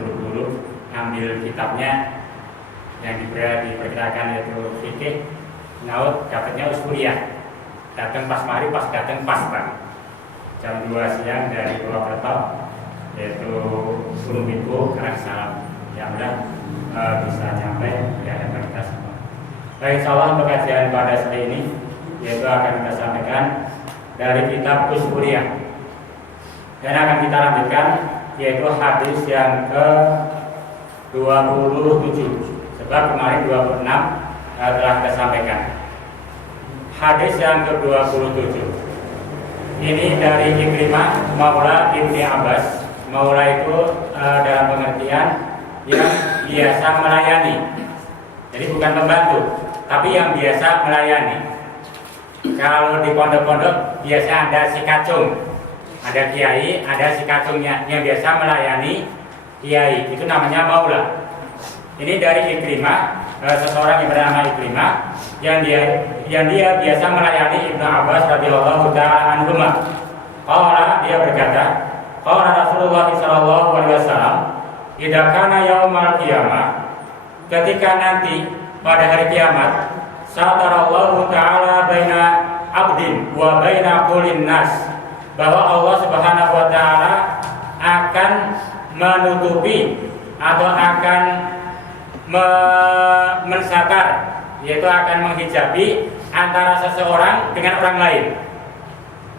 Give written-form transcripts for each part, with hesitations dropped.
terburu-buru ambil kitabnya yang diperkirakan yaitu fikih, naut dapatnya uskuliah, datang pas mari, pas datang pas Pak, jam 2 siang dari Purwokerto, yaitu Gunung Minggu Karangsari. Ya mudah bisa nyampe di hadapan kita semua. Baik, insyaallah untuk kajian pada sore ini yaitu akan kita sampaikan dari kitab Uskuliah, dan akan kita lanjutkan yaitu hadis yang ke 27. Sebab kemarin 26 telah kita sampaikan. Hadis yang ke-27 ini dari Ikrimah Maula Ibni Abbas. Maula itu dalam pengertian yang biasa melayani. Jadi bukan pembantu, tapi yang biasa melayani. Kalau di pondok-pondok biasa ada si kacung, ada kiai, ada si kacungnya yang biasa melayani kiai. Itu namanya maula. Ini dari Ikrimah, seseorang yang bernama Ikrimah yang dia biasa melayani Ibnu Abbas radhiyallahu taala anhuma. Qala, dia berkata, qala Rasulullah sallallahu alaihi wasallam, idza kana yaumal qiyamah, ketika nanti pada hari kiamat, satarallahu taala baina abdin wa baina kullin nas, bahwa Allah Subhanahu wa taala akan menutupi atau akan mensatar, yaitu akan menghijabi antara seseorang dengan orang lain.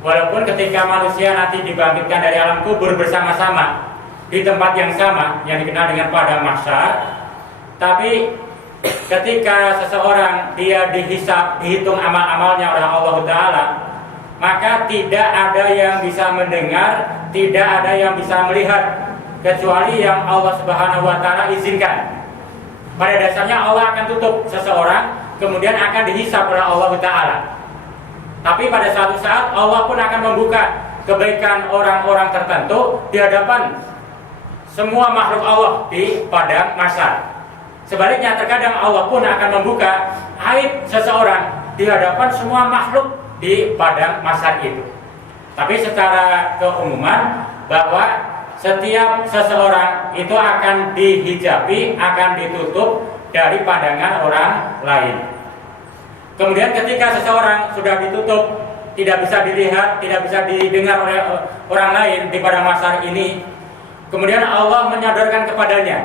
Walaupun ketika manusia nanti dibangkitkan dari alam kubur bersama-sama di tempat yang sama yang dikenal dengan padang mahsyar, tapi ketika seseorang dia dihitung amal-amalnya oleh Allah Ta'ala, maka tidak ada yang bisa mendengar, tidak ada yang bisa melihat kecuali yang Allah Subhanahu wa Ta'ala izinkan. Pada dasarnya Allah akan tutup seseorang, kemudian akan dihisab oleh Allah Ta'ala. Tapi pada suatu saat Allah pun akan membuka kebaikan orang-orang tertentu di hadapan semua makhluk Allah di padang mahsyar. Sebaliknya terkadang Allah pun akan membuka aib seseorang di hadapan semua makhluk di padang mahsyar itu. Tapi secara keumuman bahwa setiap seseorang itu akan dihijabi, akan ditutup dari pandangan orang lain. Kemudian ketika seseorang sudah ditutup, tidak bisa dilihat, tidak bisa didengar oleh orang lain di padang mahsyar ini, kemudian Allah menyadarkan kepadanya,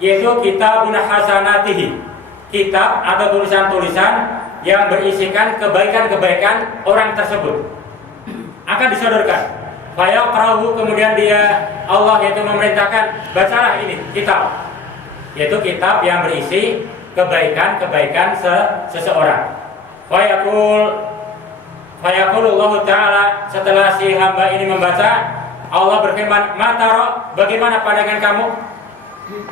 yaitu kitabun hasanatihi, kitab atau tulisan-tulisan yang berisikan kebaikan-kebaikan orang tersebut akan disodorkan. Fayaqrahu, kemudian Allah yaitu memerintahkan, bacalah ini kitab, yaitu kitab yang berisi kebaikan-kebaikan seseorang. Fayaqulullahu ta'ala, setelah si hamba ini membaca, Allah berfirman, mataro, bagaimana pandangan kamu?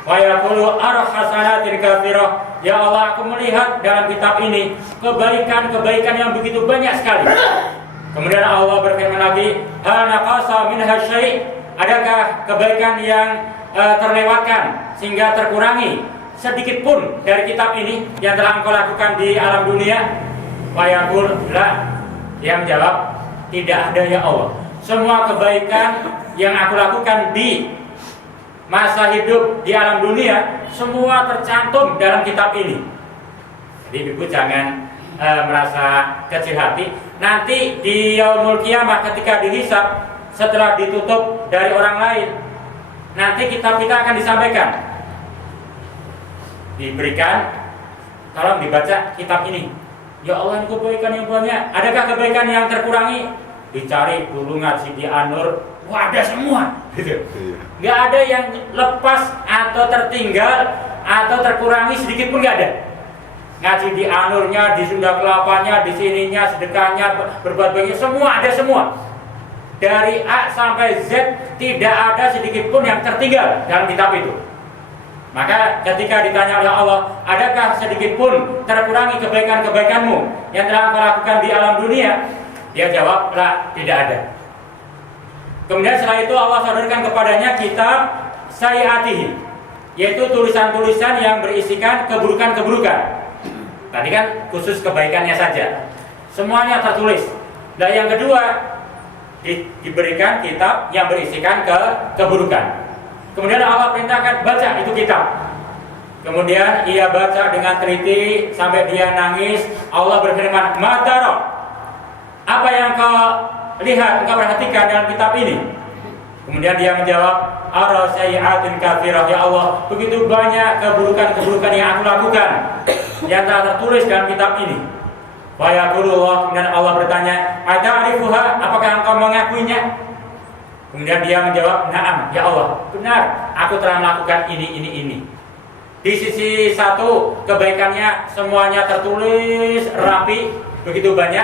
Fayaqulu arah hasanatin kafirah, ya Allah, aku melihat dalam kitab ini kebaikan-kebaikan yang begitu banyak sekali. Kemudian Allah berfirman lagi, hal naqasa minha syai', adakah kebaikan yang terlewatkan sehingga terkurangi sedikit pun dari kitab ini yang telah engkau lakukan di alam dunia? Fayaqul la, dia menjawab, tidak ada ya Allah. Semua kebaikan yang aku lakukan di masa hidup di alam dunia semua tercantum dalam kitab ini. Jadi ibu jangan merasa kecil hati. Nanti di yaumul qiyamah ketika dihisab, setelah ditutup dari orang lain, nanti kitab kita akan disampaikan, diberikan, tolong dibaca kitab ini. Ya Allah, ini kebaikan yang banyak. Adakah kebaikan yang terkurangi? Dicari dulu ngaji di An-Nur, wah ada semua. Nggak ada yang lepas atau tertinggal atau terkurangi sedikit pun nggak ada. Ngaji di An-Nurnya, di Sunda Kelapanya, di sininya, sedekahnya, berbuat baiknya, semua ada semua. Dari A sampai Z tidak ada sedikit pun yang tertinggal dalam kitab itu. Maka ketika ditanya oleh Allah, adakah sedikit pun terkurangi kebaikan-kebaikanmu yang telah engkau lakukan di alam dunia? Dia jawab, lah, tidak ada. Kemudian setelah itu Allah sodorkan kepadanya kitab sayiatihi, yaitu tulisan-tulisan yang berisikan keburukan-keburukan. Tadi kan khusus kebaikannya saja, semuanya tertulis. Dan yang kedua, diberikan kitab yang berisikan keburukan. Kemudian Allah perintahkan baca itu kitab. Kemudian ia baca dengan teliti sampai dia nangis. Allah berfirman, "Mataro, apa yang kau lihat, engkau perhatikan dalam kitab ini?" Kemudian dia menjawab, "Ara sayyi'atin katsirah, ya Allah, begitu banyak keburukan-keburukan yang aku lakukan yang telah tertulis dalam kitab ini." Wa yaqulullah, kemudian Allah bertanya, "Ata'rifuha, apakah engkau mengakuinya?" Kemudian dia menjawab, "Na'am, ya Allah, benar, aku telah melakukan ini." Di sisi satu, kebaikannya semuanya tertulis rapi, begitu banyak.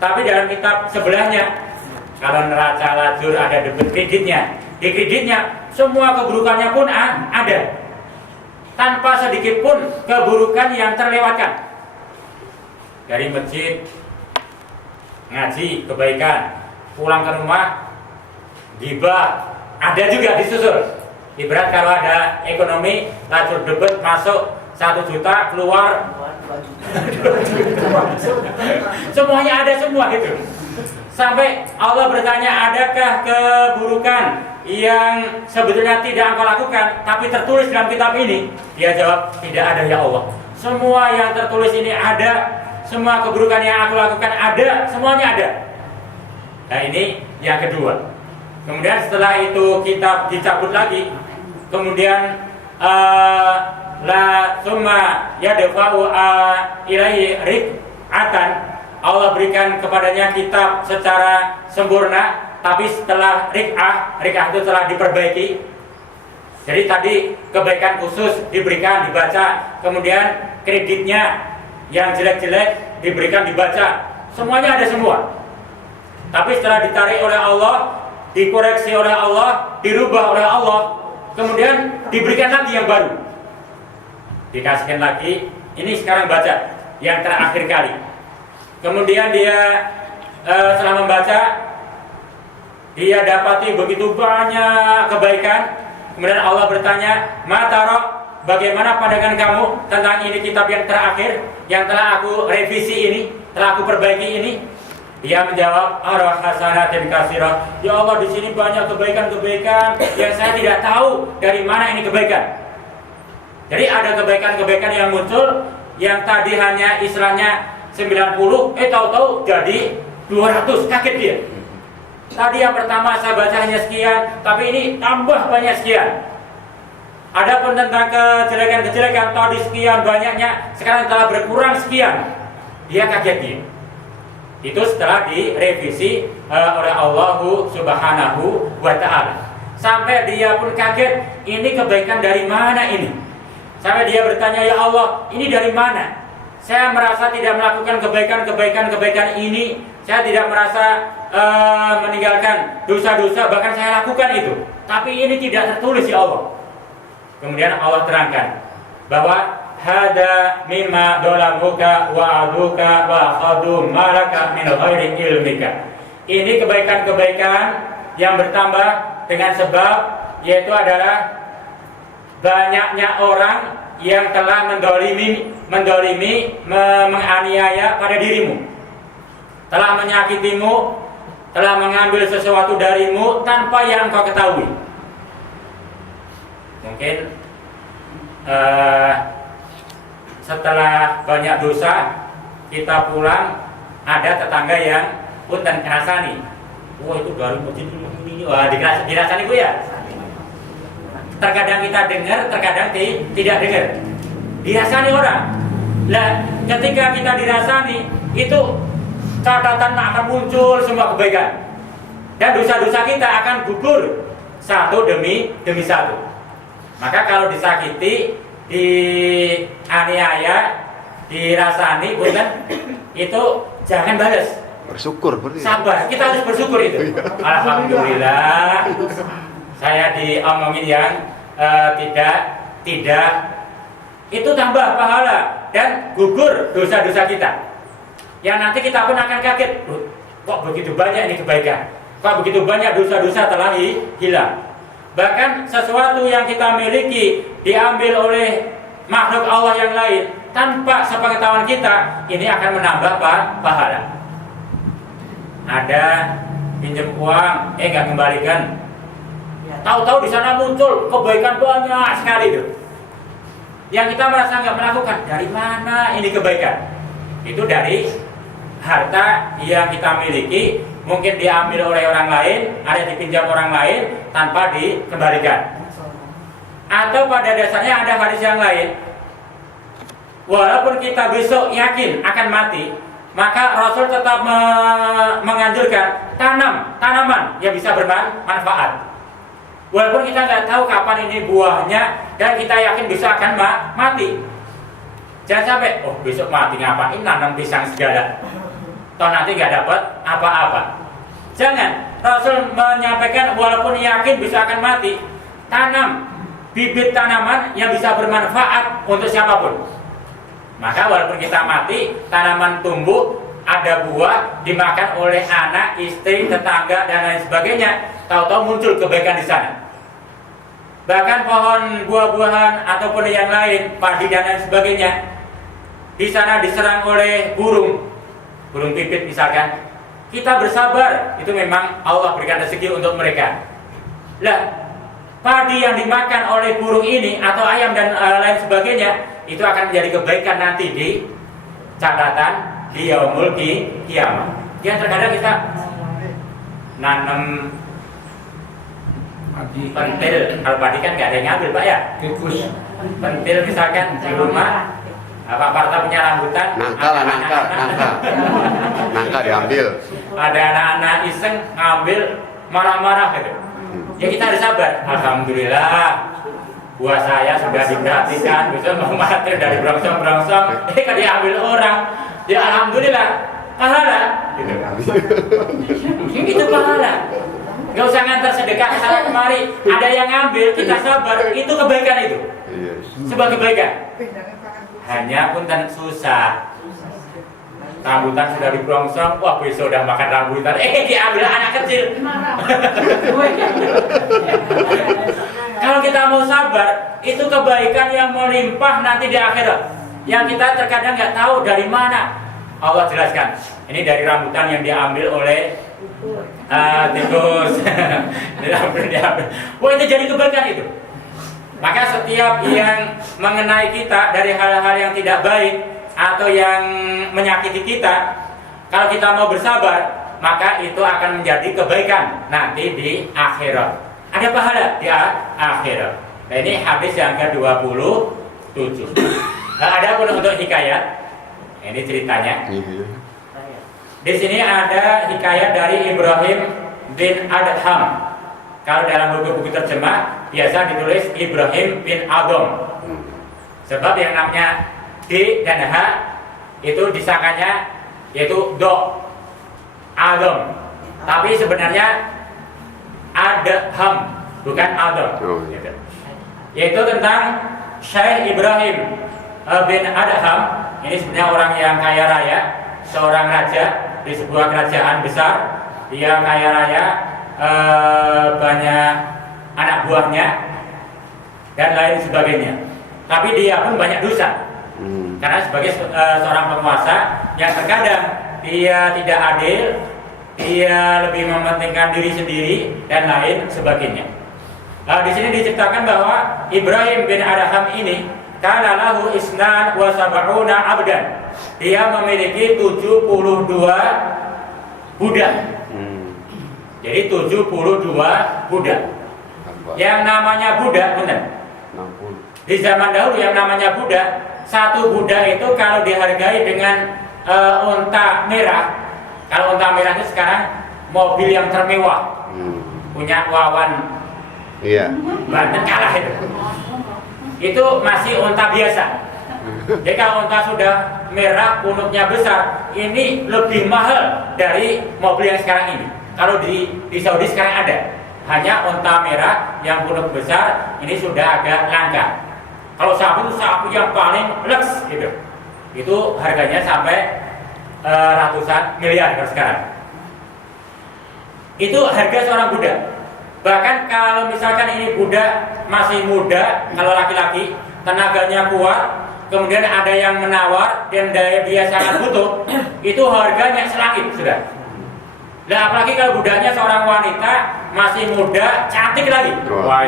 Tapi dalam kitab sebelahnya, kalau neraca lajur ada debit kreditnya, di kreditnya semua keburukannya pun ada, tanpa sedikit pun keburukan yang terlewatkan. Dari masjid, ngaji, kebaikan, pulang ke rumah, ghibah, ada juga disusul. Ibarat kalau ada ekonomi, lajur debit masuk 1 juta, keluar 2 juta. Semuanya ada semua gitu. Sampai Allah bertanya, adakah keburukan yang sebetulnya tidak engkau lakukan tapi tertulis dalam kitab ini? Dia jawab, tidak ada ya Allah. Semua yang tertulis ini ada, semua keburukan yang aku lakukan ada, semuanya ada. Nah ini yang kedua. Kemudian setelah itu kitab dicabut lagi, kemudian la summa yadfa'u ilaihi rik'atan, Allah berikan kepadanya kitab secara sempurna, tapi setelah rik'ah itu telah diperbaiki. Jadi tadi kebaikan khusus diberikan, dibaca, kemudian kreditnya yang jelek-jelek diberikan, dibaca, semuanya ada semua. Tapi setelah ditarik oleh Allah, dikoreksi oleh Allah, dirubah oleh Allah, kemudian diberikan lagi yang baru, dikasihkan lagi. Ini sekarang baca yang terakhir kali. Kemudian dia setelah membaca, dia dapati begitu banyak kebaikan. Kemudian Allah bertanya, "Mataro, bagaimana pandangan kamu tentang ini kitab yang terakhir yang telah aku revisi ini, telah aku perbaiki ini?" Dia menjawab, "Ara hasanatin katsirah, ya Allah, di sini banyak kebaikan-kebaikan yang saya tidak tahu dari mana ini kebaikan." Jadi ada kebaikan-kebaikan yang muncul yang tadi hanya istilahnya 90, tahu-tahu jadi 200, kaget dia. Tadi yang pertama saya baca hanya sekian, tapi ini tambah banyak sekian. Ada pun tentang kejelekan-kejelekan tadi sekian banyaknya, sekarang telah berkurang sekian. Dia kaget dia. Itu setelah direvisi oleh Allah Subhanahu wa ta'ala. Sampai dia pun kaget, ini kebaikan dari mana ini? Sampai dia bertanya, "Ya Allah, ini dari mana? Saya merasa tidak melakukan kebaikan ini. Saya tidak merasa meninggalkan dosa-dosa, bahkan saya lakukan itu. Tapi ini tidak tertulis ya Allah." Kemudian Allah terangkan bahwa hada mimma dolamuka wa aduka wa khadu malaka min ghairi ilmika. Ini kebaikan-kebaikan yang bertambah dengan sebab, yaitu adalah banyaknya orang yang telah mendolimi, menganiaya pada dirimu, telah menyakitimu, telah mengambil sesuatu darimu tanpa yang engkau ketahui. Mungkin setelah banyak dosa kita pulang, ada tetangga yang punten ngerasani, "Wah, itu baru masjid ini." Wah, dirasani Bu ya. Terkadang kita dengar, terkadang tidak dengar. Dirasani orang. Nah, ketika kita dirasani, itu catatan akan muncul semua kebaikan. Dan dosa-dosa kita akan gugur satu demi satu. Maka kalau disakiti, dianiaya, dirasani, bukan, itu jangan balas. Bersyukur berarti. Sabar, kita harus bersyukur itu. Alhamdulillah, saya diomongin yang tidak, itu tambah pahala dan gugur dosa-dosa kita. Yang nanti kita pun akan kaget, kok begitu banyak ini kebaikan, kok begitu banyak dosa-dosa telah hilang. Bahkan sesuatu yang kita miliki diambil oleh makhluk Allah yang lain tanpa sepengetahuan kita, ini akan menambah pahala. Ada pinjam uang, nggak kembalikan, tahu-tahu di sana muncul kebaikan banyak sekali itu. Yang kita merasa nggak melakukan, dari mana ini kebaikan? Itu dari harta yang kita miliki, mungkin diambil oleh orang lain, ada dipinjam orang lain tanpa dikembalikan. Atau pada dasarnya ada hadis yang lain, walaupun kita besok yakin akan mati, maka Rasul tetap menganjurkan tanaman yang bisa bermanfaat. Walaupun kita nggak tahu kapan ini buahnya dan kita yakin bisa akan mati. Jangan sampai, oh besok mati ngapain nanam pisang segala, toh nanti nggak dapat apa-apa. Jangan. Rasul menyampaikan walaupun yakin bisa akan mati, tanam bibit tanaman yang bisa bermanfaat untuk siapapun. Maka walaupun kita mati, tanaman tumbuh, ada buah, dimakan oleh anak, istri, tetangga dan lain sebagainya. Tahu-tahu muncul kebaikan di sana. Bahkan pohon buah-buahan ataupun yang lain, padi dan lain sebagainya, di sana diserang oleh burung pipit misalkan. Kita bersabar, itu memang Allah berikan rezeki untuk mereka. Lah, padi yang dimakan oleh burung ini atau ayam dan lain sebagainya, itu akan menjadi kebaikan nanti di catatan di yaumul kiamah. Yang terkadang kita nanam pentil, kalau padi kan nggak ada yang ngambil Pak ya. Pentil misalkan di rumah, Pak Parta punya rambutan, nangka diambil. Ada anak-anak iseng ngambil, marah-marah gitu. Ya kita harus sabar. Alhamdulillah, buah saya sudah diperhatikan, bisa mau mati dari berongsong-berongsong, kan diambil orang. Ya alhamdulillah, pahala. Gitu. Itu pahala. Gak usah ngantar sedekah ke sana kemari. Ada yang ngambil, kita sabar. Itu kebaikan itu. Sebuah kebaikan. Hanya pun dan susah. Rambutan sudah diberongsong, wah besok udah makan rambutan. Diambil anak kecil. Kalau kita mau sabar, itu kebaikan yang melimpah nanti di akhirat. Yang kita terkadang nggak tahu dari mana. Allah jelaskan. Ini dari rambutan yang diambil oleh tikus. diambil. Wah itu jadi kebaikan itu. Maka setiap yang mengenai kita dari hal-hal yang tidak baik atau yang menyakiti kita, kalau kita mau bersabar, maka itu akan menjadi kebaikan nanti di akhirat. Ada pahala di akhirat. Nah ini hadis yang ke-27. Ada pun untuk hikayat, ini ceritanya. Di sini ada hikayat dari Ibrahim bin Adham. Kalau dalam buku-buku terjemah biasa ditulis Ibrahim bin Adham. Sebab yang namanya D dan H itu disangkanya yaitu Do Adham. Tapi sebenarnya Adham, bukan Adham. Yaitu tentang Syekh Ibrahim bin Adham. Ini sebenarnya orang yang kaya raya, seorang raja di sebuah kerajaan besar. Dia kaya raya, banyak anak buahnya dan lain sebagainya. Tapi dia pun banyak dosa. Karena sebagai seorang penguasa yang terkadang dia tidak adil, dia lebih mementingkan diri sendiri dan lain sebagainya. Di sini diceritakan bahwa Ibrahim bin Adham ini kana lahu isnan wa sab'una abdan. Dia memiliki 72 budak. Jadi 72 budak. Yang namanya budak, benar. Di zaman dahulu yang namanya budak, satu budak itu kalau dihargai dengan unta merah. Kalau unta merah itu sekarang mobil yang termewah, punya Wawan. Iya. Banten kalah itu. Itu masih unta biasa. Jadi kalau unta sudah merah, punuknya besar, ini lebih mahal dari mobil yang sekarang ini. Kalau di Saudi sekarang ada, hanya unta merah yang punuk besar, ini sudah agak langka. Kalau sapi yang paling leks gitu, itu harganya sampai ratusan miliar kalau sekarang. Itu harga seorang budak. Bahkan kalau misalkan ini budak masih muda, kalau laki-laki tenaganya kuat, kemudian ada yang menawar dan dia sangat butuh, itu harganya selangit sudah. Nah, apalagi kalau budaknya seorang wanita masih muda, cantik lagi. Wah,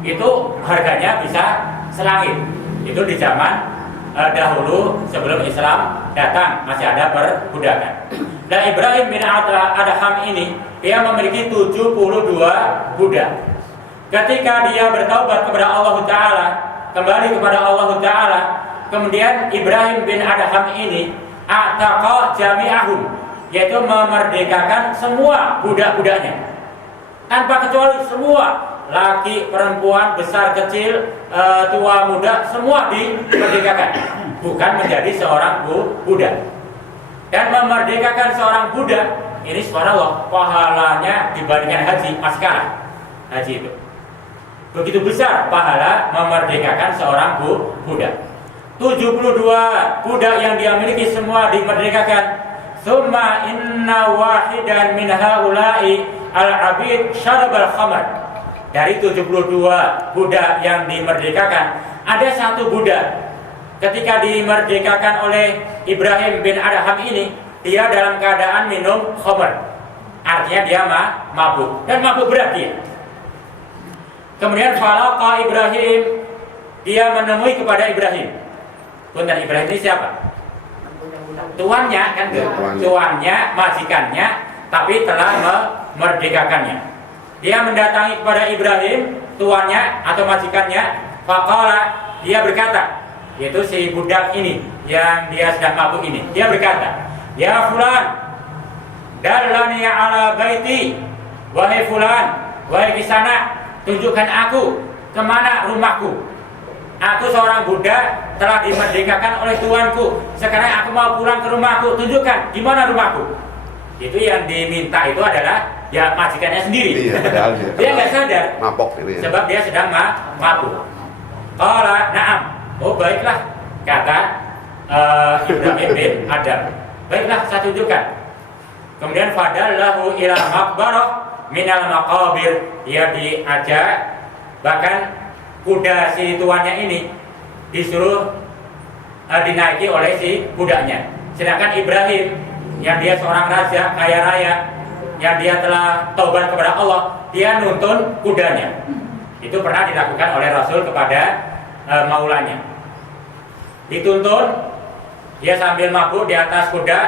itu harganya bisa selangit. Itu di zaman dahulu sebelum Islam datang masih ada perbudakan. Dan Ibrahim bin Adham ini dia memiliki 72 budak. Ketika dia bertaubat kepada Allah Ta'ala, kembali kepada Allah Ta'ala, kemudian Ibrahim bin Adham ini ataqa jami'ahum, yaitu memerdekakan semua budak-budaknya tanpa kecuali, semua, laki, perempuan, besar, kecil, tua, muda, semua dimerdekakan, bukan menjadi seorang budak. Dan memerdekakan seorang budak ini subhanallah pahalanya dibandingkan haji masih kalah. Haji itu begitu besar pahala memerdekakan seorang budak. 72 budak yang dia miliki semua dimerdekakan. Summa inna wahidan min haula'i al-abid syarabal khamar. Dari 72 budak yang dimerdekakan, ada satu budak ketika dimerdekakan oleh Ibrahim bin Adham ini, dia dalam keadaan minum khamar. Artinya dia mabuk, dan mabuk berat dia. Kemudian falaqa Ibrahim, dia menemui kepada Ibrahim. Punten, Ibrahim ini siapa? Tuannya kan, tuannya, majikannya, tapi telah memerdekakannya. Dia mendatangi kepada Ibrahim, tuannya atau majikannya. Faqala, dia berkata, yaitu si budak ini yang dia sedang mabuk ini, dia berkata, ya fulan, dallani ala baiti, wahai fulan, wahai kisana, tunjukkan aku kemana rumahku. Aku seorang budak telah dimerdekakan oleh tuanku. Sekarang aku mau pulang ke rumahku. Tunjukkan di mana rumahku. Itu yang diminta itu adalah ya majikannya sendiri. Iya, padahal dia nggak sadar. Mabok ini. Sebab dia sedang mabuk. Qala na'am. Oh baiklah, kata Ibrahim bin Adham. Baiklah, saya tunjukkan. Kemudian fadallahu ila maqbarah minal maqabir. Dia diajak, bahkan kuda si tuannya ini disuruh dinaiki oleh si budaknya. Sedangkan Ibrahim yang dia seorang raja kaya raya, yang dia telah taubat kepada Allah, dia nuntun kudanya. Itu pernah dilakukan oleh Rasul kepada maulanya. Dituntun, dia sambil mabuk di atas kuda,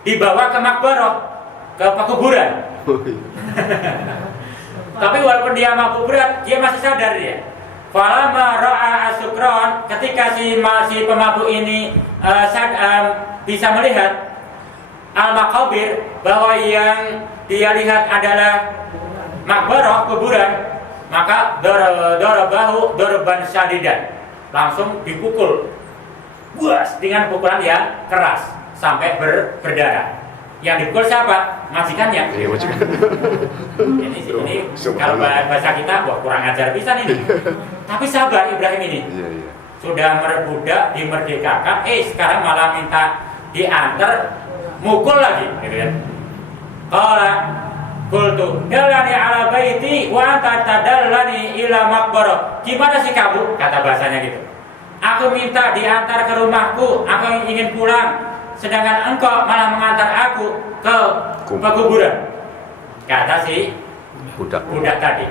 dibawa ke makbarah, ke pekuburan. Tapi walaupun dia mabuk berat, dia masih sadar dia. Falamma ra'a asukron, ketika si pemabuk ini bisa melihat al-maqabir, bahwa yang dia lihat adalah makbarah, kuburan, maka darabahu darban syadidan, langsung dipukul buas dengan pukulan yang keras sampai berdarah. Yang dipukul siapa? Majikannya. Iya, majikan. Ini kalau bahasa kita, wah kurang ajar pisan ini. Tapi sabar Ibrahim ini. Iya, iya. Sudah budak dimerdekakan, sekarang malah minta diantar, mukul lagi, gitu kan? Qala qultu dallani ala baiti wa anta tadallani ila maqbarah. Gimana sih kamu? Kata bahasanya gitu. Aku minta diantar ke rumahku, aku ingin pulang, sedangkan engkau malah mengantar aku ke pekuburan. Kata si budak tadi.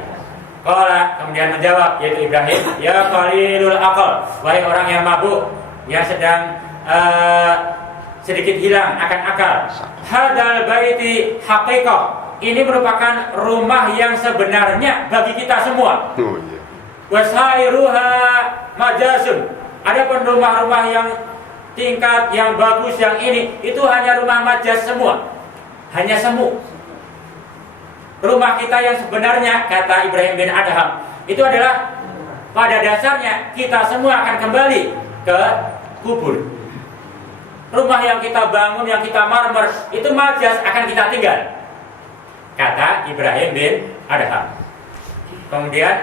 Qala, kemudian menjawab, yaitu Ibrahim, ya qalilul aqal, wahai orang yang mabuk, yang sedang sedikit hilang akan akal. Hadal baiti haqiqah, ini merupakan rumah yang sebenarnya bagi kita semua. Oh iya. Wasairuha majasun, adapun rumah-rumah yang tingkat yang bagus yang ini, itu hanya rumah majas semua, hanya semu. Rumah kita yang sebenarnya, kata Ibrahim bin Adham, itu adalah pada dasarnya kita semua akan kembali ke kubur. Rumah yang kita bangun, yang kita marmer, itu majas, akan kita tinggal, kata Ibrahim bin Adham. Kemudian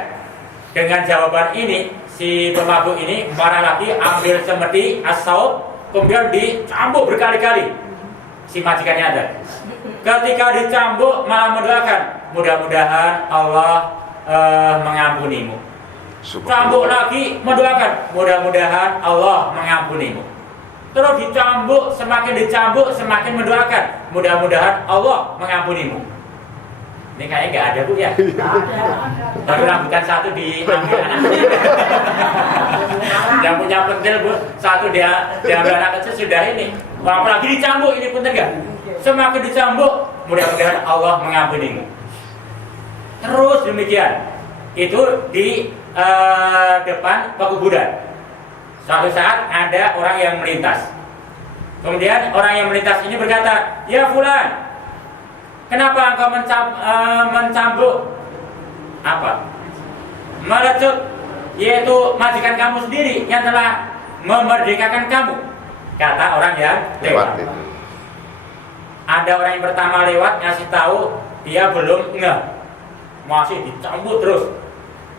dengan jawaban ini, si pemabuk ini marah lagi, ambil semedi as-saut, kemudian dicambuk berkali-kali si majikannya ada. Ketika dicambuk malah mendoakan, mudah-mudahan Allah mengampunimu. Cambuk lagi mendoakan, mudah-mudahan Allah mengampunimu. terus dicambuk, semakin mendoakan, mudah-mudahan Allah mengampunimu. Ini kayaknya nggak ada Bu ya? Baru rambutan satu diambil anak kecil. Yang punya pentil Bu, satu dia diambil anak kecil sudah ini. Apalagi dicambuk, ini penting nggak? Semakin dicambuk, mudah-mudahan Allah mengampunimu. Terus demikian. Itu di depan pekuburan. Suatu saat ada orang yang melintas. Kemudian orang yang melintas ini berkata, "Ya fulan, kenapa engkau mencambuk apa? Melecut, yaitu majikan kamu sendiri yang telah memerdekakan kamu," kata orang yang lewat. Ada orang yang pertama lewat ngasih tahu, dia belum ngeh, masih dicambuk terus.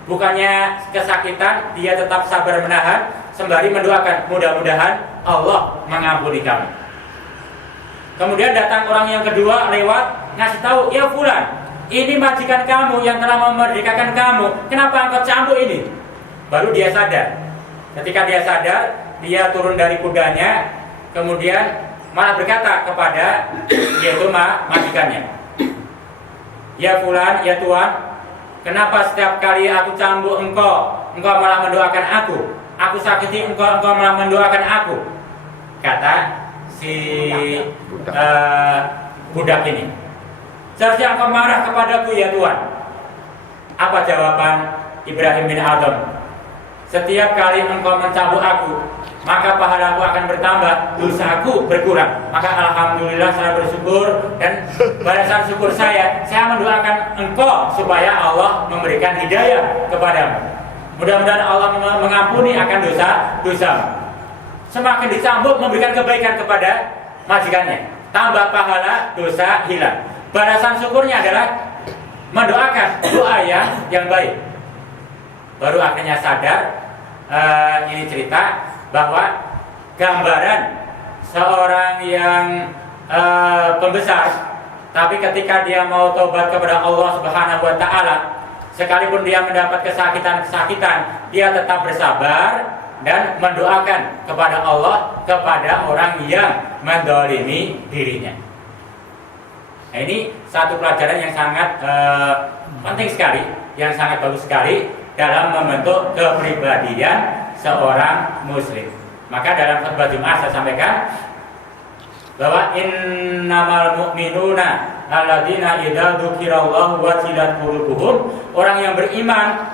Bukannya kesakitan, dia tetap sabar menahan sembari mendoakan, mudah-mudahan Allah mengampuni kamu. Kemudian datang orang yang kedua lewat ngasih tahu, "Ya fulan, ini majikan kamu yang telah memerdekakan kamu, kenapa engkau cambuk ini?" Baru dia sadar. Ketika dia sadar, dia turun dari kudanya, kemudian malah berkata kepada yaitu majikannya, "Ya fulan, ya tuan, kenapa setiap kali aku cambuk engkau malah mendoakan aku? Aku sakiti engkau malah mendoakan aku," kata si budak ini. "Seharusnya engkau marah kepadaku ya Tuhan." Apa jawaban Ibrahim bin Adham? "Setiap kali engkau mencambuk aku, maka pahalaku akan bertambah, dosaku berkurang. Maka alhamdulillah saya bersyukur, dan balasan syukur saya mendoakan engkau supaya Allah memberikan hidayah kepadamu. Mudah-mudahan Allah mengampuni akan dosa-dosamu." Semakin dicambuk memberikan kebaikan kepada majikannya, tambah pahala, dosa hilang. Balasan syukurnya adalah mendoakan doa yang baik. Baru akhirnya sadar, ini cerita bahwa gambaran seorang yang pembesar, tapi ketika dia mau tobat kepada Allah Subhanahu wa Ta'ala, sekalipun dia mendapat kesakitan, dia tetap bersabar dan mendoakan kepada Allah kepada orang yang mendolimi dirinya. Nah, ini satu pelajaran yang sangat penting sekali, yang sangat bagus sekali dalam membentuk kepribadian seorang muslim. Maka dalam khutbah Jumat saya sampaikan bahwa innamal mu'minuna alladzina idza dzukirallahu wajilat qulubuhum. Orang yang beriman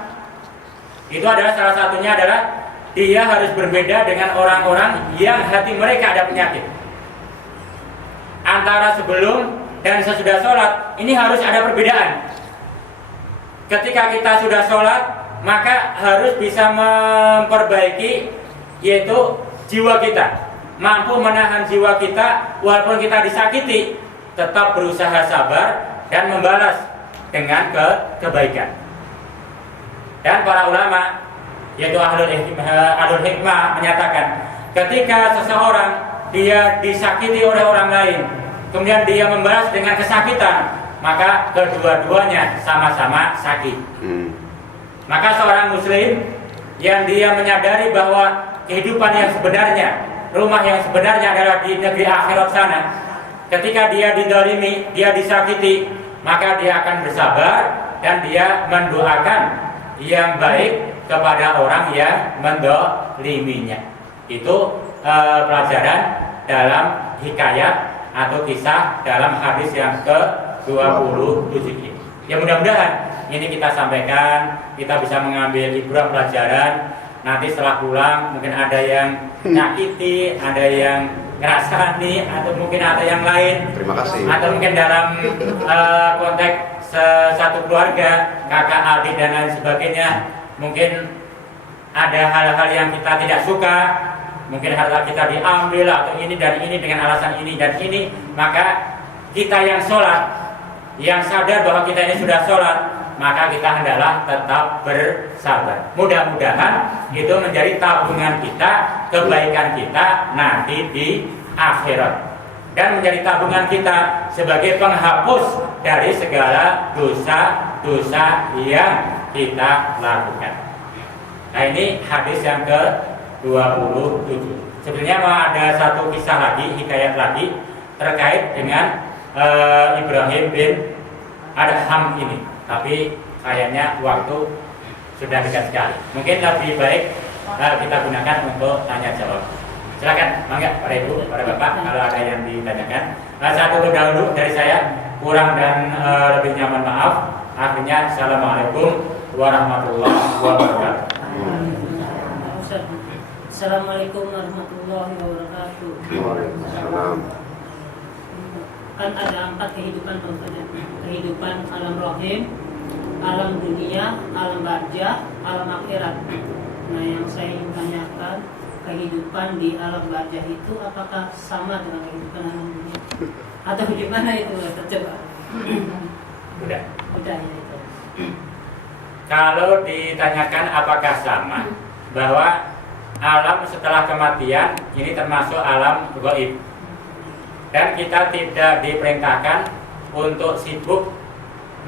itu adalah salah satunya adalah dia harus berbeda dengan orang-orang yang hati mereka ada penyakit. Antara sebelum dan sesudah sholat ini harus ada perbedaan. Ketika kita sudah sholat, maka harus bisa memperbaiki yaitu jiwa kita, mampu menahan jiwa kita walaupun kita disakiti, tetap berusaha sabar dan membalas dengan kebaikan. Dan para ulama yaitu ahlul hikmah menyatakan, ketika seseorang dia disakiti oleh orang lain, kemudian dia membalas dengan kesakitan, maka kedua-duanya sama-sama sakit. Maka seorang muslim yang dia menyadari bahwa kehidupan yang sebenarnya, rumah yang sebenarnya adalah di negeri akhirat sana, ketika dia didolimi, dia disakiti, maka dia akan bersabar dan dia mendoakan yang baik kepada orang yang mendoliminya. Itu pelajaran dalam hikayat atau kisah dalam hadis yang ke-27 ini. Ya mudah-mudahan ini kita sampaikan, kita bisa mengambil ibrah pelajaran. Nanti setelah pulang mungkin ada yang nyakiti, ada yang ngerasani, atau mungkin ada yang lain. Terima kasih. Atau mungkin dalam konteks satu keluarga, kakak, adik dan lain sebagainya, mungkin ada hal-hal yang kita tidak suka, mungkin harta kita diambil atau ini dan ini dengan alasan ini dan ini. Maka kita yang sholat, yang sadar bahwa kita ini sudah sholat, maka kita hendaklah tetap bersabar. Mudah-mudahan itu menjadi tabungan kita, kebaikan kita nanti di akhirat, dan menjadi tabungan kita sebagai penghapus dari segala dosa-dosa yang kita lakukan. Nah, ini hadis yang ke-27. Sebenarnya ada satu kisah lagi, hikayat lagi terkait dengan Ibrahim bin Adham ini, tapi kayaknya waktu sudah dekat sekali. Mungkin lebih baik kita gunakan untuk tanya jawab. Silakan, mangga para ibu, para bapak, kalau ada yang ditanyakan. Satu dahulu dari saya, kurang dan lebihnya mohon maaf. Akhirnya, assalamualaikum warahmatullahi wabarakatuh. Assalamualaikum warahmatullahi wabarakatuh. Waalaikumsalam. Kan ada 4 kehidupan tentunya. Kehidupan alam rohim, alam dunia, alam barzah, alam akhirat. Nah, yang saya ingin tanyakan, kehidupan di alam barzah itu apakah sama dengan kehidupan alam dunia? Atau bagaimana itu? Coba. Udah. Udah ya itu. Kalau ditanyakan apakah sama, bahwa alam setelah kematian ini termasuk alam gaib. Dan kita tidak diperintahkan untuk sibuk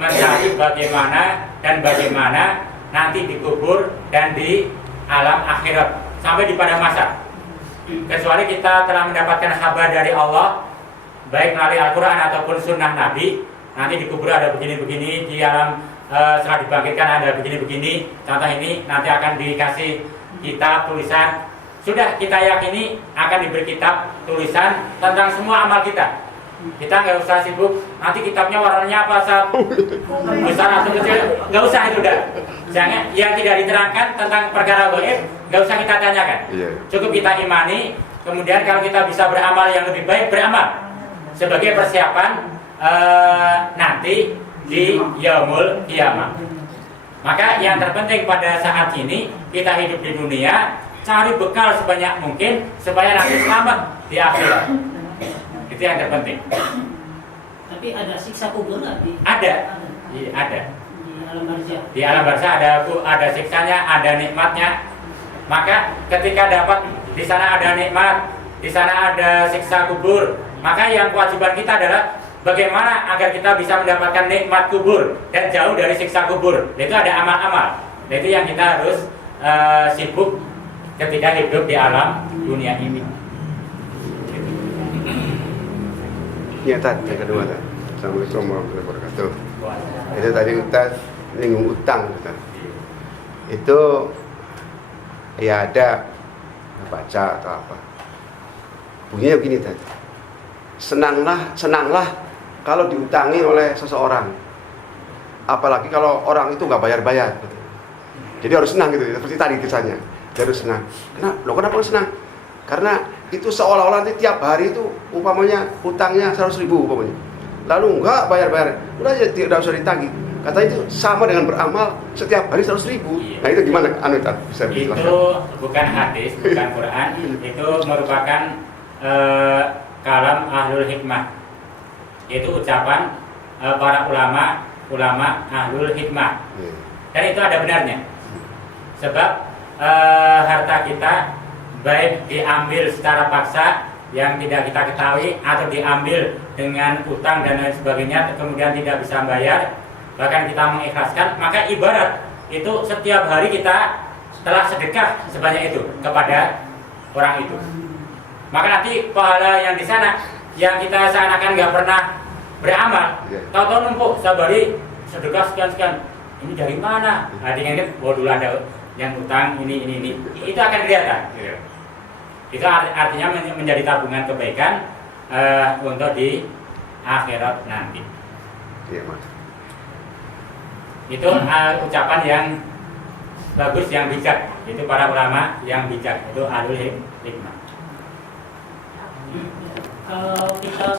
mencari bagaimana nanti dikubur dan di alam akhirat sampai di padang mahsyar. Kecuali kita telah mendapatkan kabar dari Allah, baik melalui Al-Quran ataupun sunnah Nabi, nanti dikubur ada begini-begini, di alam setelah dibangkitkan ada begini-begini. Contoh ini nanti akan dikasih kitab tulisan. Sudah kita yakini akan diberi kitab tulisan tentang semua amal kita. Kita nggak usah sibuk nanti kitabnya warnanya apa, besar atau kecil, nggak usah itu udah. Jangan yang tidak diterangkan tentang perkara gaib nggak usah kita tanyakan. Cukup kita imani. Kemudian kalau kita bisa beramal yang lebih baik, beramal sebagai persiapan nanti di yaumul kiamah. Maka yang terpenting pada saat ini kita hidup di dunia, cari bekal sebanyak mungkin supaya nanti selamat di akhirat. Itu yang terpenting. Tapi ada siksa kubur nggak? Ada. Ada. Di alam barzah. Di alam barzah ada siksanya, ada nikmatnya. Maka ketika dapat di sana ada nikmat, di sana ada siksa kubur, maka yang kewajiban kita adalah bagaimana agar kita bisa mendapatkan nikmat kubur dan jauh dari siksa kubur. Itu ada amal-amal. Itu yang kita harus sibuk ketika hidup di alam dunia ini. Ya tadi yang kedua tadi. Assalamualaikum warahmatullahi wabarakatuh. Itu tadi Ustaz nyinggung utang Ustaz. Itu ya ada baca atau apa. Bunyinya begini tadi. Senanglah kalau diutangi oleh seseorang. Apalagi kalau orang itu nggak bayar-bayar. Gitu. Jadi harus senang gitu. Seperti tadi kisahnya. Dia harus senang. Kenapa senang? Karena itu seolah-olah nanti tiap hari itu umpamanya utangnya 100.000 umpamanya. Lalu enggak bayar-bayar. Udah aja tidak usah ditagih. Kata itu sama dengan beramal setiap hari 100.000. Nah itu gimana? Bisa dijelaskan? Itu bukan hadis, bukan Quran. Itu merupakan kalam ahlul hikmah. Itu ucapan para ulama ahlul hikmah. Dan itu ada benarnya. Sebab harta kita baik diambil secara paksa yang tidak kita ketahui atau diambil dengan utang dan lain sebagainya, kemudian tidak bisa membayar, bahkan kita mengikhlaskan, maka ibarat itu setiap hari kita telah sedekah sebanyak itu kepada orang itu. Maka nanti pahala yang di sana yang kita seakan-akan nggak pernah beramal, tahu-tahu numpuk sabari sedekah sekian-sekian. Ini dari mana? Nah, diingat, dulu ada yang utang ini. Itu akan kelihatan. Itu artinya menjadi tabungan kebaikan untuk di akhirat nanti. Iya, Mas. Itu ucapan yang bagus, yang bijak. Itu para ulama yang bijak. Itu ahlul hikmah. Kalau kita